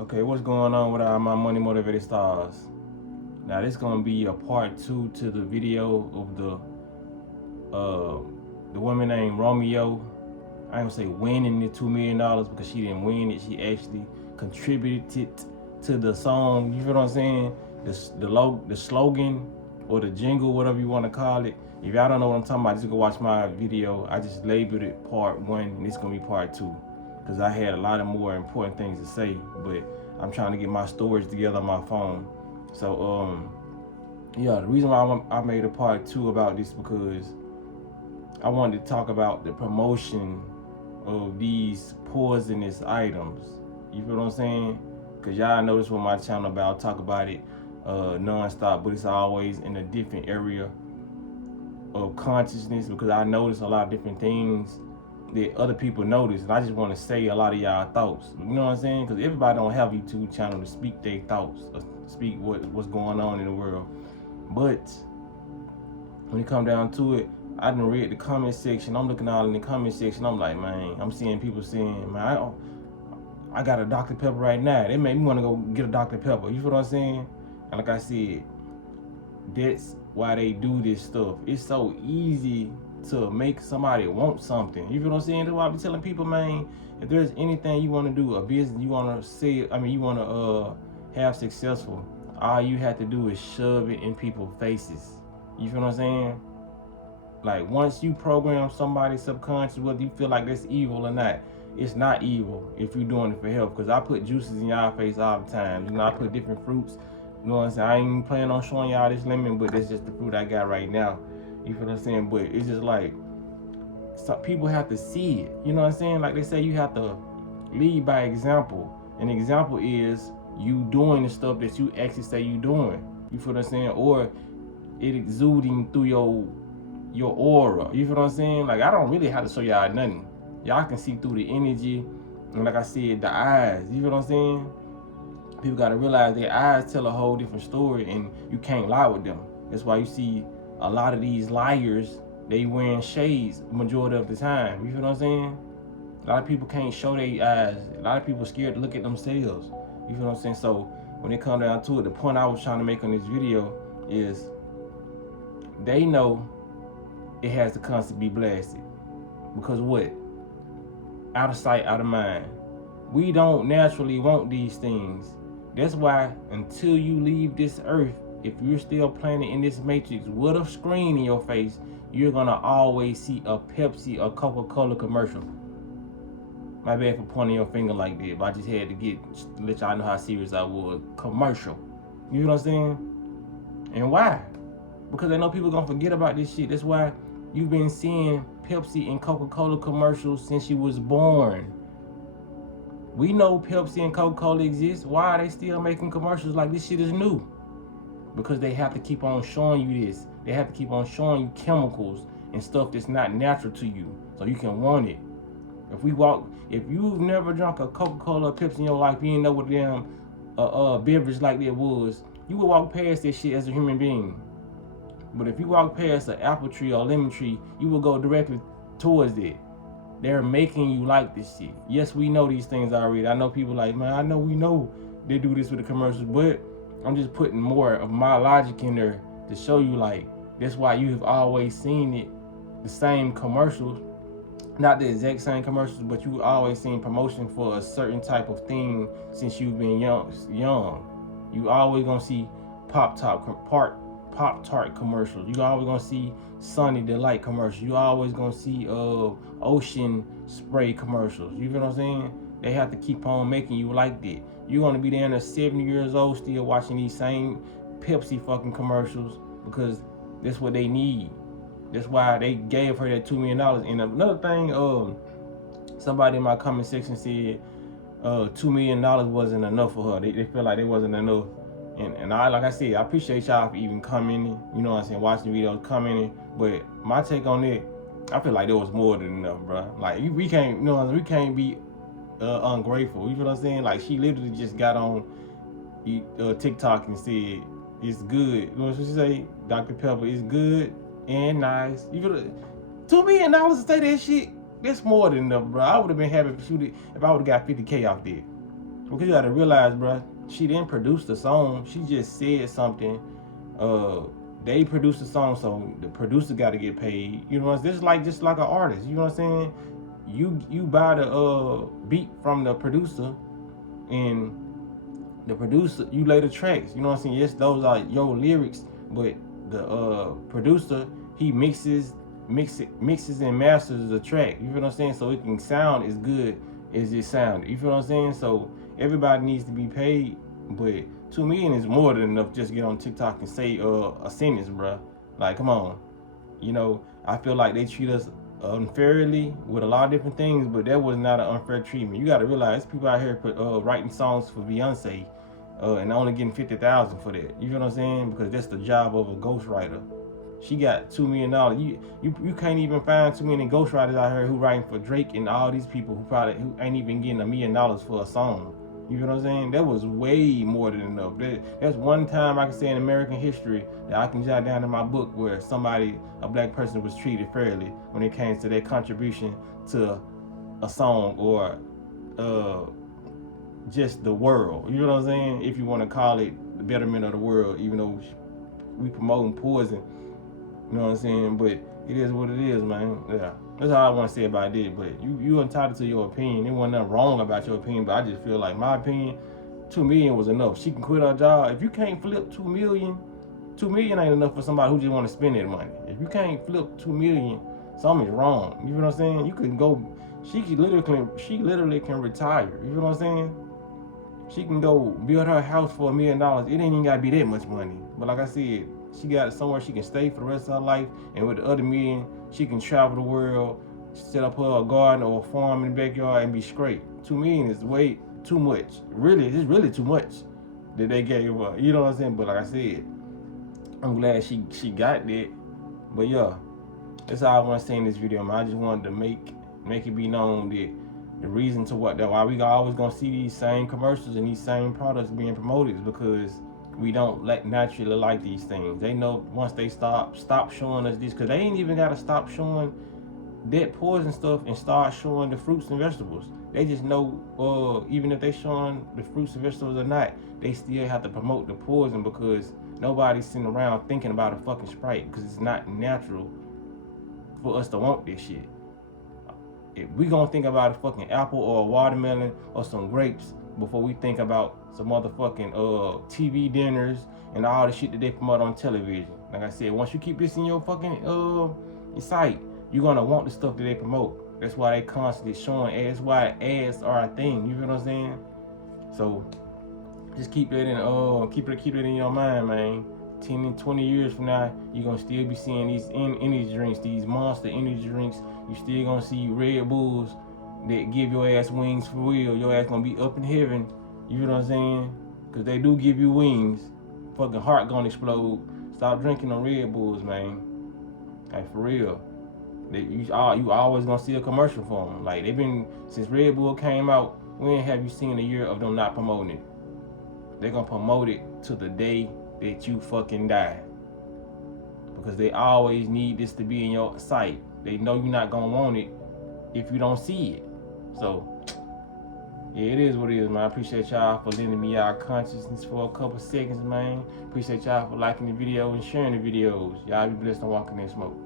Okay, what's going on with all my money motivated stars? Now this gonna be a part 2 to the video of uh the woman named Romeo. I ain't gonna say winning the $2 million because she didn't win it. She actually contributed to the song. You feel what I'm saying? The slogan or the jingle, whatever you want to call it. If y'all don't know what I'm talking about, just go watch my video. I just labeled it part 1, and it's gonna be part 2 because I had a lot of more important things to say, but I'm trying to get my storage together on my phone. So yeah, the reason why I made a part 2 about this because I wanted to talk about the promotion of these poisonous items. You feel what I'm saying? Cause y'all know this what my channel about. I'll talk about it non-stop, but it's always in a different area of consciousness because I notice a lot of different things that other people notice, and I just want to say a lot of y'all thoughts. You know what I'm saying? Because everybody don't have a YouTube channel to speak their thoughts, or speak what's going on in the world. But when it come down to it, I done read the comment section. I'm looking all in the comment section. I'm like, man, I'm seeing people saying, man, I got a Dr. Pepper right now. They made me want to go get a Dr. Pepper. You feel what I'm saying? And like I said, that's why they do this stuff. It's so easy to make somebody want something. You feel what I'm saying? That's why I be telling people, man, if there's anything you want to do, a business you want to say, you want to have successful, all you have to do is shove it in people's faces. You feel what I'm saying? Like once you program somebody's subconscious, whether you feel like that's evil or not, it's not evil if you're doing it for health. Because I put juices in y'all face all the time. You know, I put different fruits. You know what I'm saying? I ain't even planning on showing y'all this lemon, but that's just the fruit I got right now. You feel what I'm saying? But it's just like, some people have to see it. You know what I'm saying? Like they say, you have to lead by example. An example is you doing the stuff that you actually say you doing. You feel what I'm saying? Or it exuding through your aura. You feel what I'm saying? Like I don't really have to show y'all nothing. Y'all can see through the energy, and like I said, the eyes. You feel what I'm saying? People gotta realize their eyes tell a whole different story, and you can't lie with them. That's why you see a lot of these liars. They wearing shades majority of the time. You feel what I'm saying? A lot of people can't show their eyes. A lot of people scared to look at themselves. You feel what I'm saying? So when it comes down to it, the point I was trying to make on this video is they know it has to constantly be blasted. Because what? Out of sight, out of mind. We don't naturally want these things. That's why until you leave this earth, if you're still planted in this matrix with a screen in your face, you're gonna always see a Pepsi or Coca-Cola commercial. My bad for pointing your finger like that, but I just had to let y'all know how serious I was. Commercial. You know what I'm saying? And why? Because they know people gonna forget about this shit. That's why you've been seeing Pepsi and Coca-Cola commercials since you was born. We know Pepsi and Coca-Cola exist. Why are they still making commercials like this shit is new? Because they have to keep on showing you this. They have to keep on showing you chemicals and stuff that's not natural to you, so you can want it. If you've never drunk a Coca-Cola or Pepsi in your life, you didn't know what damn beverage like that was, you would walk past this shit as a human being. But if you walk past an apple tree or lemon tree, you will go directly towards it. They're making you like this shit. Yes, we know these things already. I know people like, man, I know we know they do this with the commercials, but I'm just putting more of my logic in there to show you, like, that's why you've always seen it, the same commercials. Not the exact same commercials, but you always seen promotion for a certain type of thing since you've been young. You always gonna see Pop-Tart commercials. You always gonna see Sunny Delight commercials. You always gonna see Ocean Spray commercials. You feel what I'm saying? They have to keep on making you like that. You're gonna be there at 70 years old still watching these same Pepsi fucking commercials because that's what they need. That's why they gave her that $2 million. And another thing, somebody in my comment section said $2 million wasn't enough for her. They feel like it wasn't enough. And I, like I said, I appreciate y'all for even commenting, you know what I'm saying, watching videos, commenting. But my take on it, I feel like there was more than enough, bro. Like we can't, you know, we can't be ungrateful. You feel what I'm saying? Like she literally just got on TikTok and said it's good. You know what she say? Dr. Pepper is good and nice. You feel $2 million to say that shit? That's more than enough, bro. I would have been happy if I would have got $50K off there. Because you gotta realize, bro, she didn't produce the song. She just said something. They produced the song, so the producer got to get paid. You know what I'm saying? Just like an artist. You know what I'm saying? You buy the beat from the producer, and the producer, you lay the tracks. You know what I'm saying? Yes, those are your lyrics, but the producer, he mixes and masters the track. You feel what I'm saying? So it can sound as good as it sounded. You feel what I'm saying? So everybody needs to be paid, but $2 million is more than enough just to get on TikTok and say a sentence, bro. Like, come on. You know, I feel like they treat us unfairly with a lot of different things, but that was not an unfair treatment. You got to realize people out here writing songs for Beyonce, and only getting $50,000 for that. You feel what I'm saying? Because that's the job of a ghostwriter. She got $2 million. You can't even find too many ghostwriters out here who writing for Drake and all these people who ain't even getting $1 million for a song. You know what I'm saying? That was way more than enough. That's one time I can say in American history that I can jot down in my book where a black person was treated fairly when it came to their contribution to a song or just the world. You know what I'm saying? If you want to call it the betterment of the world, even though we promoting poison. You know what I'm saying? But it is what it is, man. Yeah. That's all I want to say about it. But you entitled to your opinion. There wasn't nothing wrong about your opinion, but I just feel like my opinion, $2 million was enough. She can quit her job. If you can't flip $2 million ain't enough for somebody who just want to spend that money. If you can't flip $2 million, something's wrong. You know what I'm saying? You can go. She literally can retire. You know what I'm saying? She can go build her house for $1 million. It ain't even gotta be that much money. But like I said, she got somewhere she can stay for the rest of her life, and with the other $1 million, she can travel the world, set up her a garden or a farm in the backyard, and be straight. $2 million is way too much. Really, it's really too much that they gave her. You know what I'm saying? But like I said, I'm glad she got that. But yeah, that's all I want to say in this video, man. I just wanted to make it be known that the reason to why we always gonna see these same commercials and these same products being promoted is because we don't naturally like these things. They know once they stop showing us this, because they ain't even gotta stop showing that poison stuff and start showing the fruits and vegetables. They just know, even if they showing the fruits and vegetables or not, they still have to promote the poison because nobody's sitting around thinking about a fucking Sprite because it's not natural for us to want this shit. If we gonna think about a fucking apple or a watermelon or some grapes before we think about some motherfucking TV dinners and all the shit that they promote on television. Like I said, once you keep this in your fucking sight, you're gonna want the stuff that they promote. That's why they constantly showing ads. That's why ads are a thing. You feel what I'm saying? So just keep that in keep it in your mind, man. 10 and 20 years from now, you're gonna still be seeing these energy drinks, these monster energy drinks. You still gonna see Red Bulls that give your ass wings for real. Your ass gonna be up in heaven. You know what I'm saying? Because they do give you wings. Fucking heart gonna explode. Stop drinking on Red Bulls, man. Like, for real. You always gonna see a commercial for them. Like, they've been, since Red Bull came out, when have you seen a year of them not promoting it? They're gonna promote it to the day that you fucking die. Because they always need this to be in your sight. They know you're not gonna want it if you don't see it. So, yeah, it is what it is, man. I appreciate y'all for lending me y'all consciousness for a couple seconds, man. Appreciate y'all for liking the video and sharing the videos. Y'all be blessed on Walking in Smoke.